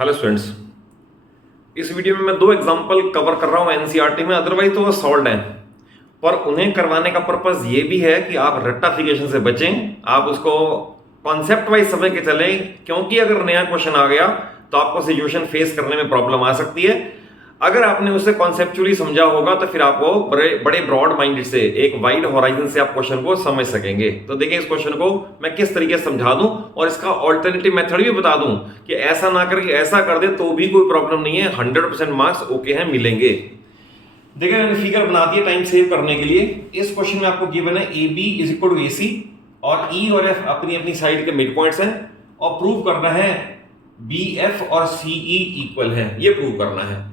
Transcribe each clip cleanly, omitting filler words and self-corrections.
Hello students, इस video में मैं दो एग्जांपल कवर कर रहा हूं एनसीईआरटी में। अदरवाइज तो वो सॉल्व हैं, पर उन्हें करवाने का पर्पस ये भी है कि आप रट्टाफिकेशन से बचें, आप उसको कॉन्सेप्ट वाइज समझ के चलें। क्योंकि अगर नया क्वेश्चन आ गया तो आपको सिचुएशन फेस करने में प्रॉब्लम आ सकती है। अगर आपने उसे कॉन्सेप्चुअली समझा होगा तो फिर आपको बड़े ब्रॉड माइंडेड से, एक वाइड होराइजन से आप क्वेश्चन को समझ सकेंगे। तो देखिए, इस क्वेश्चन को मैं किस तरीके से समझा दूं और इसका ऑल्टरनेटिव मेथड भी बता दूं कि ऐसा ना करके ऐसा कर दे तो भी कोई प्रॉब्लम नहीं है, 100% मार्क्स ओके हैं, मिलेंगे। देखिए, मैंने फिगर बना दी है टाइम सेव करने के लिए। इस क्वेश्चन में आपको गिवन है A B is equal to A C और ई और एफ अपनी अपनी साइड के मिड पॉइंट्स हैं और प्रूव करना है बी एफ और सी ई इक्वल है, ये प्रूव करना है।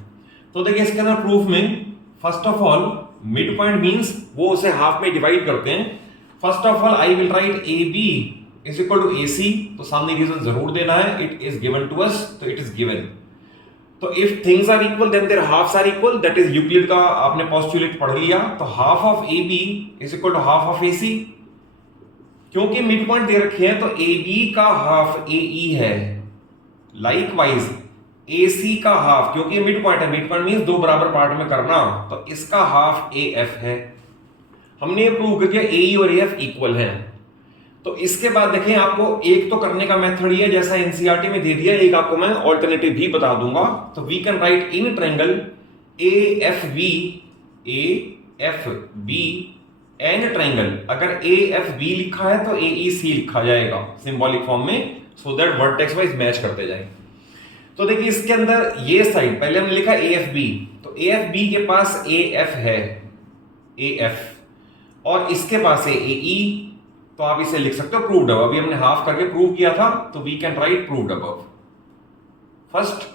तो देखिए, इसके अंदर प्रूफ में first of all mid point means वो उसे हाफ में डिवाइड करते हैं। First of all I will write A B is equal to A C, तो सामने रीजन जरूर देना है, it is given to us, तो इट इज गिवन। तो if things are equal then their halves are equal, that is Euclid का आपने postulate पढ़ लिया। तो half of A B is equal to half of ए सी। क्योंकि मिड पॉइंट दे रखे हैं तो ए बी का हाफ ए ई है, लाइकवाइज ए सी का हाफ, क्योंकि ये मिड पॉइंट है, मिड पॉइंट मींस दो बराबर पार्ट में करना, तो इसका हाफ ए एफ है। हमने ये प्रूव कर दिया ए ई और ए एफ इक्वल है। तो इसके बाद देखें, आपको एक तो करने का मेथड ये है जैसा एनसीईआरटी में दे दिया, एक आपको मैं ऑल्टरनेटिव भी बता दूंगा। तो we can write in triangle A F B and triangle, अगर ए एफ बी लिखा है तो ए ई सी लिखा जाएगा सिंबॉलिक फॉर्म में, so that vertex wise match करते जाए। तो देखिए, इसके अंदर ये साइड पहले हमने लिखा ए एफ बी, तो ए एफ बी के पास ए एफ है, ए एफ, और इसके पास है ए ई, तो आप इसे लिख सकते हो प्रूव्ड अबव। अभी हमने हाफ करके प्रूव किया था, तो we can write proved above first.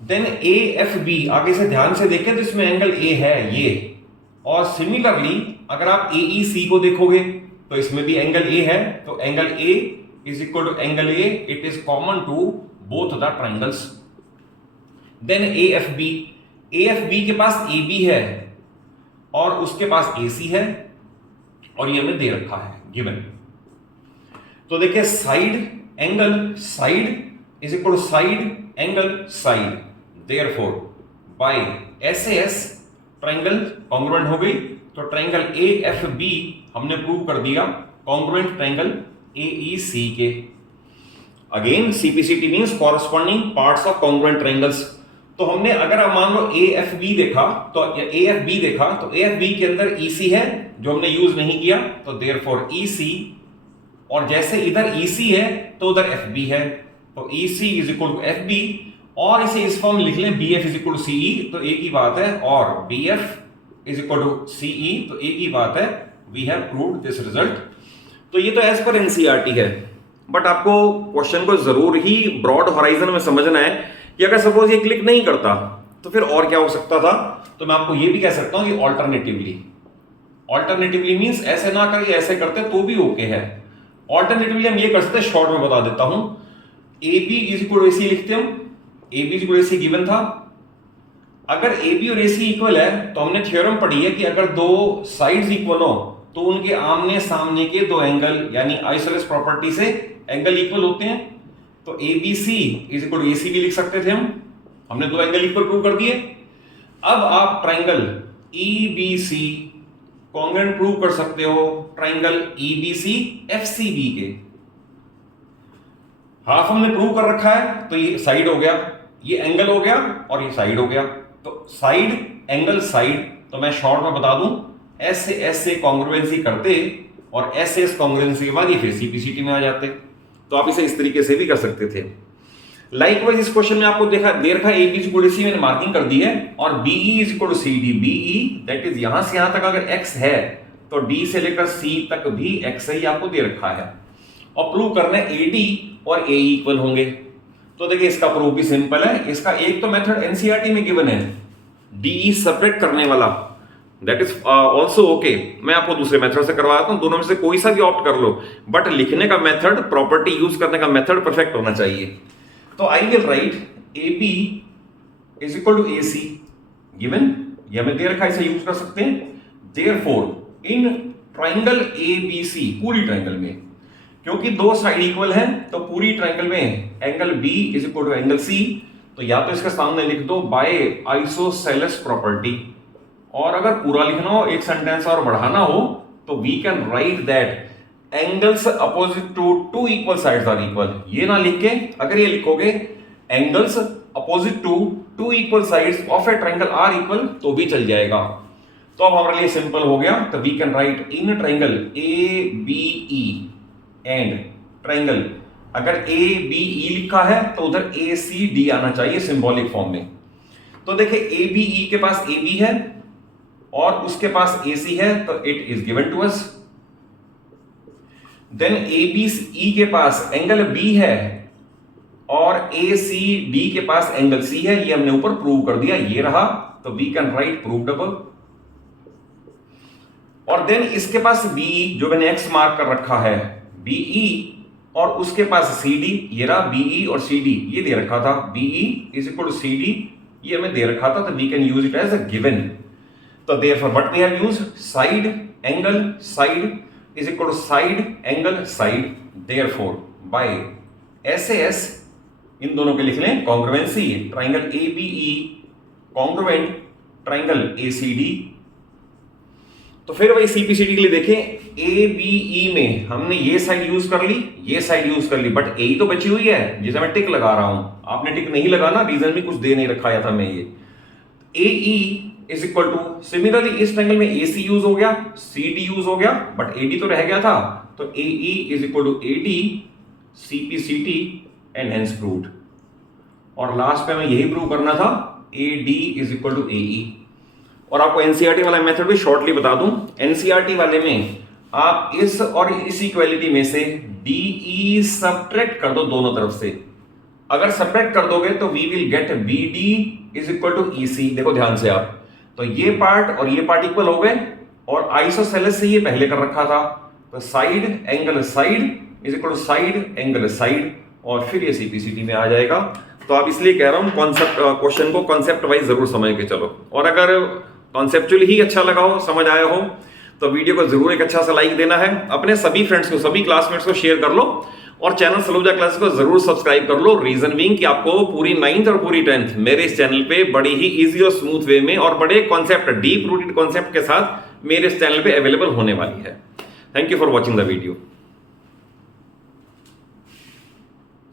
Then A F B, आगे से ध्यान से देखें तो इसमें एंगल ए है ये, और सिमिलरली अगर आप ए ई सी को देखोगे तो इसमें भी एंगल ए है, तो angle A is equal to angle A, it is common to both the triangles. Then A F B के पास ए बी है और उसके पास ए सी है, और ये हमें दे रखा है गिवन। तो देखिए, side is equal to side angle side, therefore by SS triangle congruent हो गई। तो ट्रायंगल ए एफ बी हमने प्रूव कर दिया congruent triangle A E C के। Again CPCT means corresponding parts of congruent triangles. तो हमने अगर आप मान लो ए एफ बी देखा तो ए एफ बी के अंदर ई सी है जो हमने यूज नहीं किया, तो देयरफॉर ई सी, और जैसे इधर ई सी है तो उधर एफ बी है, तो E C is equal to F B, और इसे इस फॉर्म लिख लें B F is equal to C E, तो एक ही बात है, और B F is equal to C E, तो एक ही बात है, we have proved this result. तो ये तो एज पर एनसीईआरटी है, बट आपको क्वेश्चन को जरूर ही ब्रॉड होराइजन में समझना है कि अगर सपोज ये क्लिक नहीं करता तो फिर और क्या हो सकता था। तो मैं आपको ये भी कह सकता हूं कि ऑल्टरनेटिवली मींस ऐसे ना करके ऐसे करते तो भी ओके है। ऑल्टरनेटिवली हम ये कर सकते हैं, शॉर्ट में बता देता हूं, A B is equal to A C लिखते हम, A B is equal to A C given था। अगर ए बी और ए सी इक्वल है तो हमने थ्योरम पढ़ी है कि अगर दो साइड्स इक्वल हो तो उनके आमने सामने के दो एंगल यानी आइसोसेलेस प्रॉपर्टी से एंगल इक्वल होते हैं। तो A B C is equal to A C भी लिख सकते थे हमने दो एंगल इक्वल प्रूव कर दिए। अब आप triangle E B C congruent prove कर सकते हो triangle E B C F C B के। हाफ हमने प्रूव कर रखा है, तो ये साइड हो गया, ये एंगल हो गया और ये साइड हो गया। तो साइड एंगल साइड, तो मैं शॉर्ट में बता दूं, ऐसे कॉन्ग्रुएंसी करते और ऐसे कॉन्ग्रुएंसी के बाद ये फिर सीपीसीटी में आ जाते। तो आप इसे इस तरीके से भी कर सकते थे। लाइकवाइज इस क्वेश्चन में आपको दे रखा A B is equal to C, मैंने मार्किंग कर दी है, और B E is equal to C D. B E that is यहां से यहां तक अगर एक्स है तो डी से लेकर सी तक भी एक्स ही आपको दे रखा है, और प्रूव करना है ए डी और ए इक्वल होंगे। तो देखिए, इसका प्रूफ भी सिंपल है। इसका एक तो मेथड एनसीईआरटी में गिवन है, डी ई सेपरेट करने वाला, दैट इज ऑल्सो ओके। मैं आपको दूसरे मेथड से करवाता हूं, दोनों में से कोई सा भी ऑप्ट कर लो, बट लिखने का मेथड, प्रॉपर्टी यूज करने का मेथड परफेक्ट होना चाहिए। तो I will write A B is equal to A C given, ये हमें दे रखा है, इसे यूज कर सकते हैं। Therefore in triangle A B C, पूरी ट्रायंगल में क्योंकि दो साइड इक्वल हैं तो पूरी ट्रायंगल में angle B is equal to angle C, तो या तो इसके सामने लिख दो बाय आइसोसेलेस प्रॉपर्टी, और अगर पूरा लिखना हो, एक सेंटेंस और बढ़ाना हो, तो we can write that angles opposite to two equal sides are equal. ये ना लिख के अगर ये लिखोगे angles opposite to two equal sides of a triangle are equal, तो भी चल जाएगा। तो अब हमारे लिए सिंपल हो गया, तो we can write in triangle A B E and triangle, अगर ए बी ई लिखा है तो उधर ए सी डी आना चाहिए सिंबॉलिक फॉर्म में। तो देखिए ए बी ई के पास ए बी है और उसके पास ए सी है, तो it is given to us. Then A B E के पास एंगल बी है और ए सी डी के पास एंगल सी है, ये हमने ऊपर प्रूव कर दिया, ये रहा, तो we can write proved above. और देन इसके पास बीई जो मैंने एक्स मार्क कर रखा है, बीई और उसके पास सी डी, ये रहा बीई और सी डी, ये दे रखा था, B E is equal to C D, ये हमें दे रखा था, तो we can use it as a given. तो therefore what we have used, side angle side is equal to side angle side, therefore by SS इन दोनों के लिख लें congruency, triangle ABE congruent triangle ACD. तो फिर वही सीपीसीडी के लिए देखें, ए बी ई में हमने ये साइड यूज कर ली, ये साइड यूज कर ली, बट ए तो बची हुई है जिसे मैं टिक लगा रहा हूं, आपने टिक नहीं लगाना, रीजन भी कुछ दे नहीं रखाया था मैं। ये A E is equal to, similarly इस ट्रायंगल में ए सी यूज हो गया, सी डी यूज हो गया, बट ए डी तो रह गया था, तो A E is equal to A D C P C T and hence proved. और लास्ट पे हमें यही प्रूव करना था, A D is equal to A E. और आपको एनसीईआरटी वाला मेथड भी शॉर्टली बता दूं, एनसीईआरटी वाले में आप इस और इस इक्वालिटी में से डीई सब्ट्रैक्ट कर दो दोनों तरफ से। अगर सब्ट्रैक्ट कर दोगे तो we will get BD is equal to EC. देखो ध्यान से आप, तो ये पार्ट और ये पार्ट इक्वल हो गए, और आइसोसेलेस से ये पहले कर रखा था, तो side angle side is equal to side angle side, और फिर ये सीपीसीटी में आ जाएगा। तो आप इसलिए कह रहा हूं कॉन्सेप्ट क्वेश्चन को कॉन्सेप्ट वाइज जरूर समझ के चलो, और अगर कॉन्सेप्चुअली ही अच्छा लगा हो, समझ आया हो, तो वीडियो को जरूर एक अच्छा सा लाइक देना है, अपने सभी फ्रेंड्स को, सभी क्लासमेट्स को शेयर कर लो, और चैनल सलूजा क्लासेस को जरूर सब्सक्राइब कर लो। रीजन बीइंग कि आपको पूरी 9th और पूरी 10th मेरे इस चैनल पे बड़ी ही इजी और स्मूथ वे में और बड़े कॉन्सेप्ट, डीप रूटेड कॉन्सेप्ट के साथ मेरे इस चैनल पे अवेलेबल होने वाली है। Thank you for watching the video.